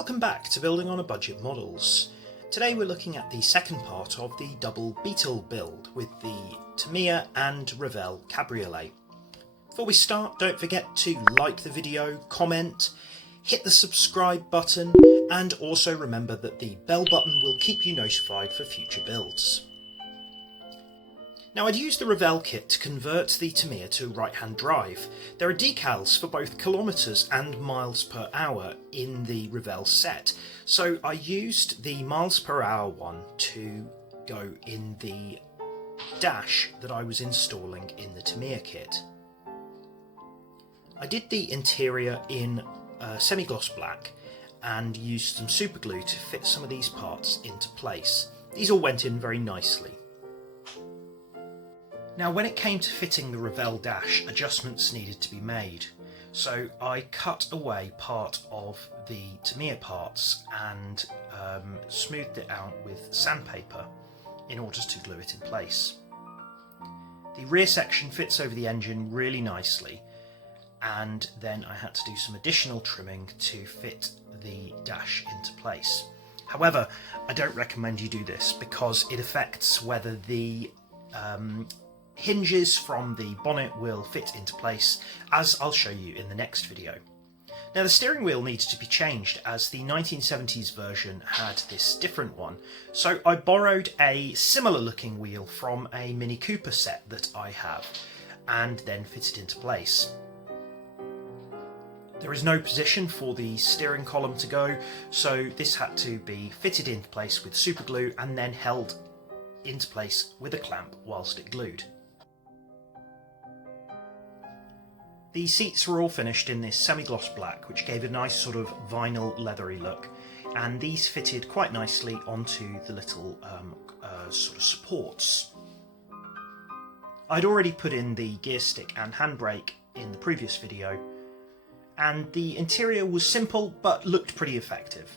Welcome back to Building on a Budget Models. Today we're looking at the second part of the double Beetle build with the Tamiya and Revell Cabriolet. Before we start, don't forget to like the video, comment, hit the subscribe button, and also remember that the bell button will keep you notified for future builds. Now, I'd used the Revell kit to convert the Tamiya to right-hand drive. There are decals for both kilometres and miles per hour in the Revell set, so I used the miles per hour one to go in the dash that I was installing in the Tamiya kit. I did the interior in semi-gloss black and used some super glue to fit some of these parts into place. These all went in very nicely. Now, when it came to fitting the Revell dash, adjustments needed to be made. So I cut away part of the Tamiya parts and smoothed it out with sandpaper in order to glue it in place. The rear section fits over the engine really nicely, and then I had to do some additional trimming to fit the dash into place. However, I don't recommend you do this because it affects whether the hinges from the bonnet will fit into place, as I'll show you in the next video. Now, the steering wheel needs to be changed as the 1970s version had this different one, so I borrowed a similar looking wheel from a Mini Cooper set that I have and then fitted into place. There is no position for the steering column to go, so this had to be fitted into place with super glue and then held into place with a clamp whilst it glued. The seats were all finished in this semi-gloss black, which gave a nice sort of vinyl leathery look, and these fitted quite nicely onto the little sort of supports. I'd already put in the gear stick and handbrake in the previous video, and the interior was simple but looked pretty effective.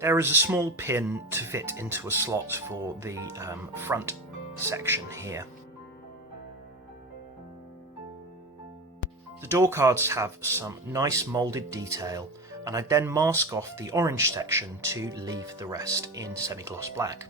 There is a small pin to fit into a slot for the front section here. The door cards have some nice moulded detail, and I then mask off the orange section to leave the rest in semi-gloss black.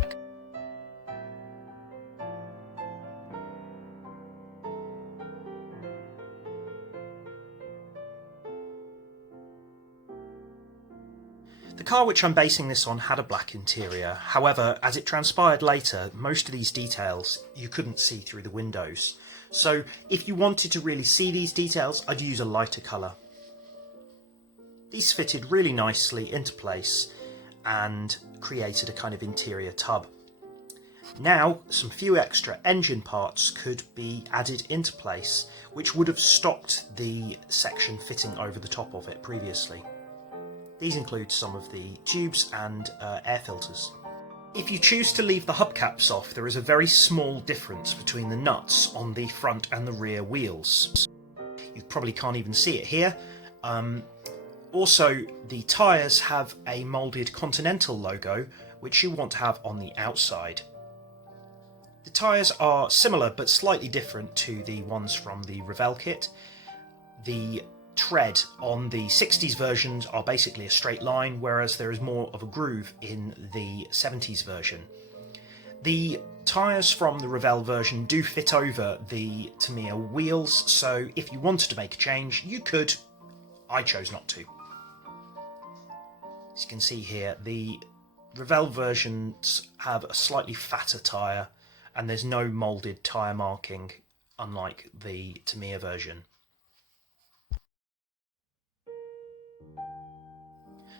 The car which I'm basing this on had a black interior. However, as it transpired later, most of these details you couldn't see through the windows. So if you wanted to really see these details, I'd use a lighter colour. These fitted really nicely into place and created a kind of interior tub. Now, some few extra engine parts could be added into place, which would have stopped the section fitting over the top of it previously. These include some of the tubes and air filters. If you choose to leave the hubcaps off, there is a very small difference between the nuts on the front and the rear wheels. You probably can't even see it here. Also, the tyres have a moulded Continental logo, which you want to have on the outside. The tyres are similar but slightly different to the ones from the Revell kit. The tread on the 60s versions are basically a straight line, whereas there is more of a groove in the 70s version. The tyres from the Revell version do fit over the Tamiya wheels, so if you wanted to make a change, you could. I chose not to. As you can see here, the Revell versions have a slightly fatter tyre, and there's no moulded tyre marking, unlike the Tamiya version.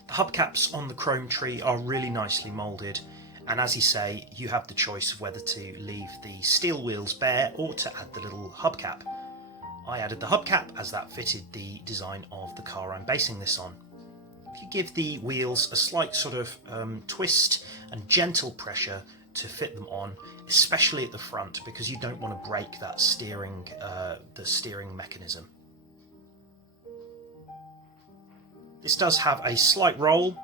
The hubcaps on the chrome tree are really nicely moulded, and as you say, you have the choice of whether to leave the steel wheels bare or to add the little hubcap. I added the hubcap as that fitted the design of the car I'm basing this on. If you give the wheels a slight sort of twist and gentle pressure to fit them on, especially at the front, because you don't want to break that steering mechanism. This does have a slight roll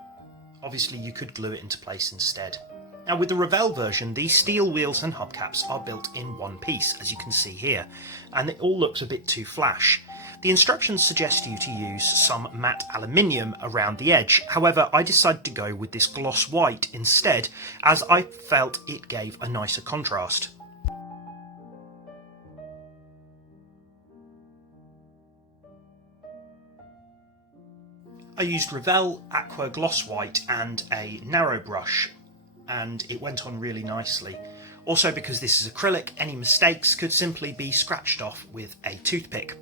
Obviously you could glue it into place instead. Now with the Revell version, the steel wheels and hubcaps are built in one piece, as you can see here, and it all looks a bit too flash. The instructions suggest you to use some matte aluminium around the edge, however I decided to go with this gloss white instead, as I felt it gave a nicer contrast. I used Revell Aqua Gloss White and a narrow brush, and it went on really nicely. Also, because this is acrylic, any mistakes could simply be scratched off with a toothpick.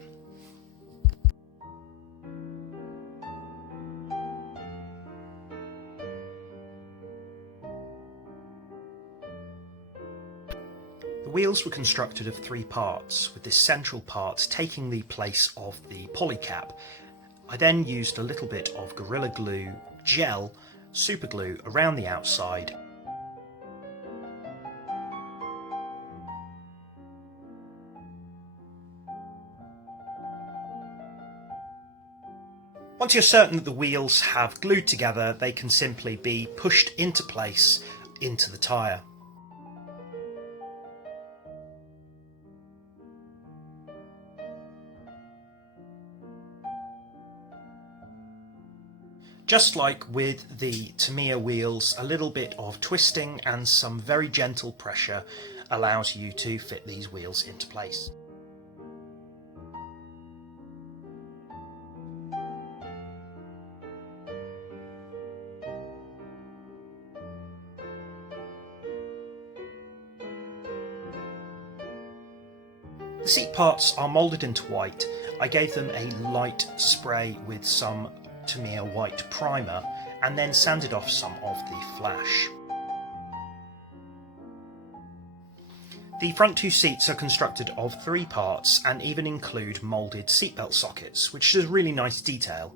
The wheels were constructed of 3 parts, with this central part taking the place of the polycap. I then used a little bit of Gorilla Glue gel super glue around the outside. Once you're certain that the wheels have glued together, they can simply be pushed into place into the tyre. Just like with the Tamiya wheels, a little bit of twisting and some very gentle pressure allows you to fit these wheels into place. The seat parts are moulded into white. I gave them a light spray with some Tamiya white primer and then sanded off some of the flash. The front 2 seats are constructed of 3 parts and even include moulded seatbelt sockets, which is a really nice detail.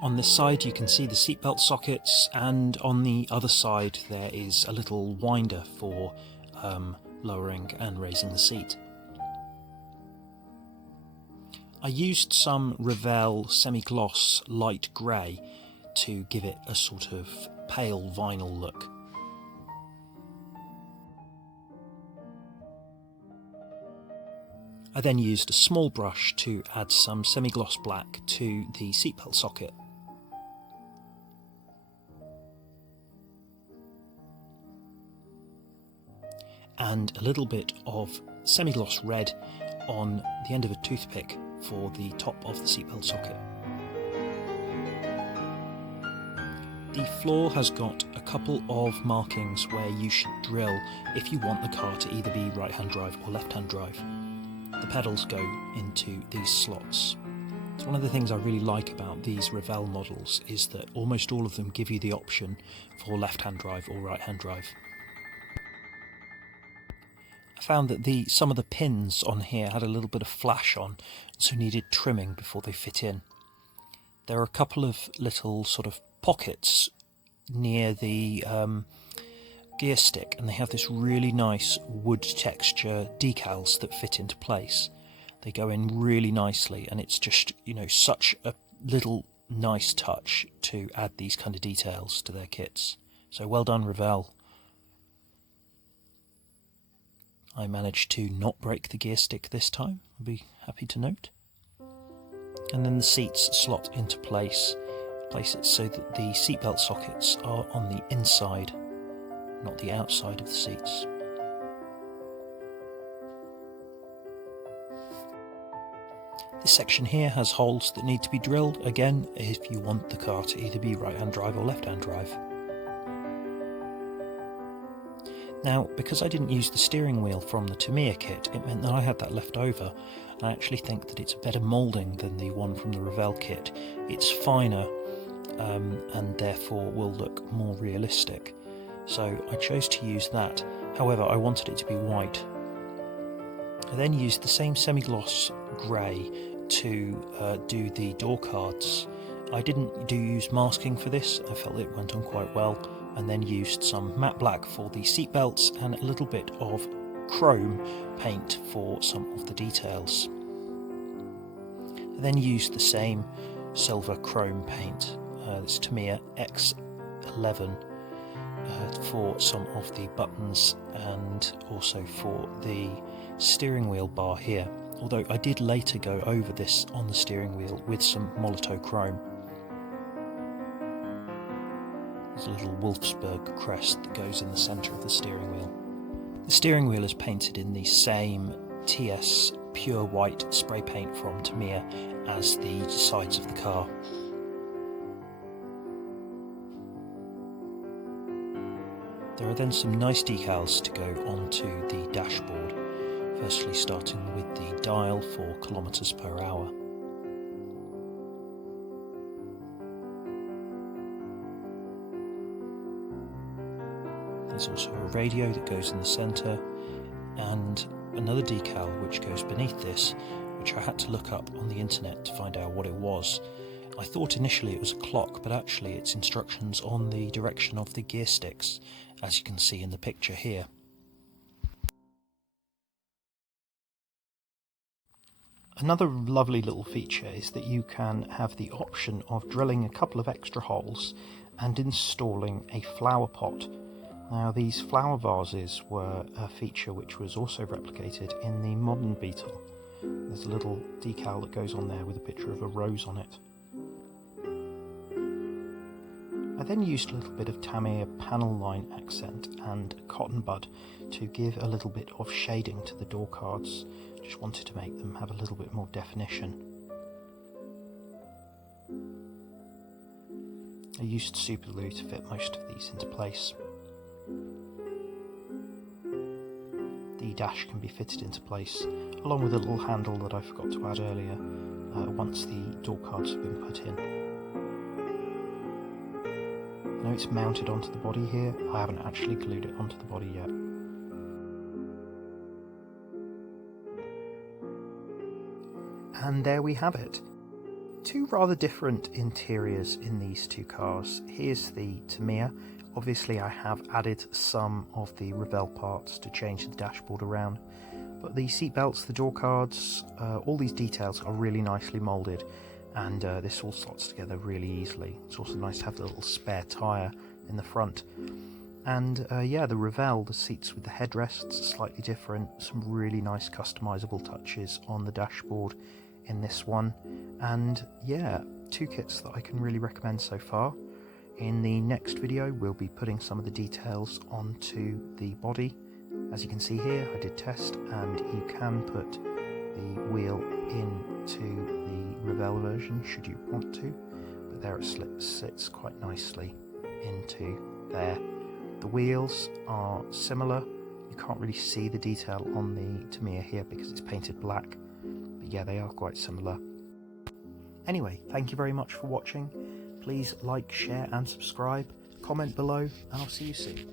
On this side you can see the seatbelt sockets, and on the other side there is a little winder for lowering and raising the seat. I used some Revell semi-gloss light grey to give it a sort of pale vinyl look. I then used a small brush to add some semi-gloss black to the seatbelt socket. And a little bit of semi-gloss red on the end of a toothpick for the top of the seatbelt socket. The floor has got a couple of markings where you should drill if you want the car to either be right-hand drive or left-hand drive. The pedals go into these slots. So one of the things I really like about these Revell models is that almost all of them give you the option for left-hand drive or right-hand drive. I found that some of the pins on here had a little bit of flash on, so needed trimming before they fit in. There are a couple of little sort of pockets near the gear stick, and they have this really nice wood texture decals that fit into place. They go in really nicely, and it's just, you know, such a little nice touch to add these kind of details to their kits. So well done, Revell. I managed to not break the gear stick this time, I'll be happy to note. And then the seats slot into place. Place it so that the seatbelt sockets are on the inside, not the outside of the seats. This section here has holes that need to be drilled, again if you want the car to either be right-hand drive or left-hand drive. Now, because I didn't use the steering wheel from the Tamiya kit, it meant that I had that left over. I actually think that it's a better moulding than the one from the Revell kit. It's finer and therefore will look more realistic. So I chose to use that. However, I wanted it to be white. I then used the same semi-gloss grey to do the door cards. I didn't use masking for this, I felt it went on quite well, and then used some matte black for the seat belts and a little bit of chrome paint for some of the details. I then used the same silver chrome paint. It's Tamiya X11 for some of the buttons and also for the steering wheel bar here. Although I did later go over this on the steering wheel with some Molotow chrome. There's a little Wolfsburg crest that goes in the centre of the steering wheel. The steering wheel is painted in the same TS pure white spray paint from Tamiya as the sides of the car. There are then some nice decals to go onto the dashboard, firstly starting with the dial for kilometres per hour. There's also a radio that goes in the centre and another decal which goes beneath this, which I had to look up on the internet to find out what it was. I thought initially it was a clock, but actually it's instructions on the direction of the gear sticks, as you can see in the picture here. Another lovely little feature is that you can have the option of drilling a couple of extra holes and installing a flower pot. Now, these flower vases were a feature which was also replicated in the modern Beetle. There's a little decal that goes on there with a picture of a rose on it. I then used a little bit of Tamiya panel line accent and cotton bud to give a little bit of shading to the door cards. Just wanted to make them have a little bit more definition. I used super glue to fit most of these into place. The dash can be fitted into place, along with a little handle that I forgot to add earlier, once the door cards have been put in. Now it's mounted onto the body here. I haven't actually glued it onto the body yet. And there we have it. Two rather different interiors in these two cars. Here's the Tamiya. Obviously I have added some of the Revell parts to change the dashboard around, but the seat belts, the door cards, all these details are really nicely moulded, and this all slots together really easily. It's also nice to have the little spare tyre in the front. And yeah, the Revell, the seats with the headrests, slightly different, some really nice customisable touches on the dashboard in this one, and yeah, two kits that I can really recommend so far. In the next video we'll be putting some of the details onto the body. As you can see here, I did test, and you can put the wheel into the Revell version should you want to, but there it sits quite nicely into there. The wheels are similar. You can't really see the detail on the Tamiya here because it's painted black, but yeah, they are quite similar. Anyway, thank you very much for watching. Please like, share and subscribe, comment below, and I'll see you soon.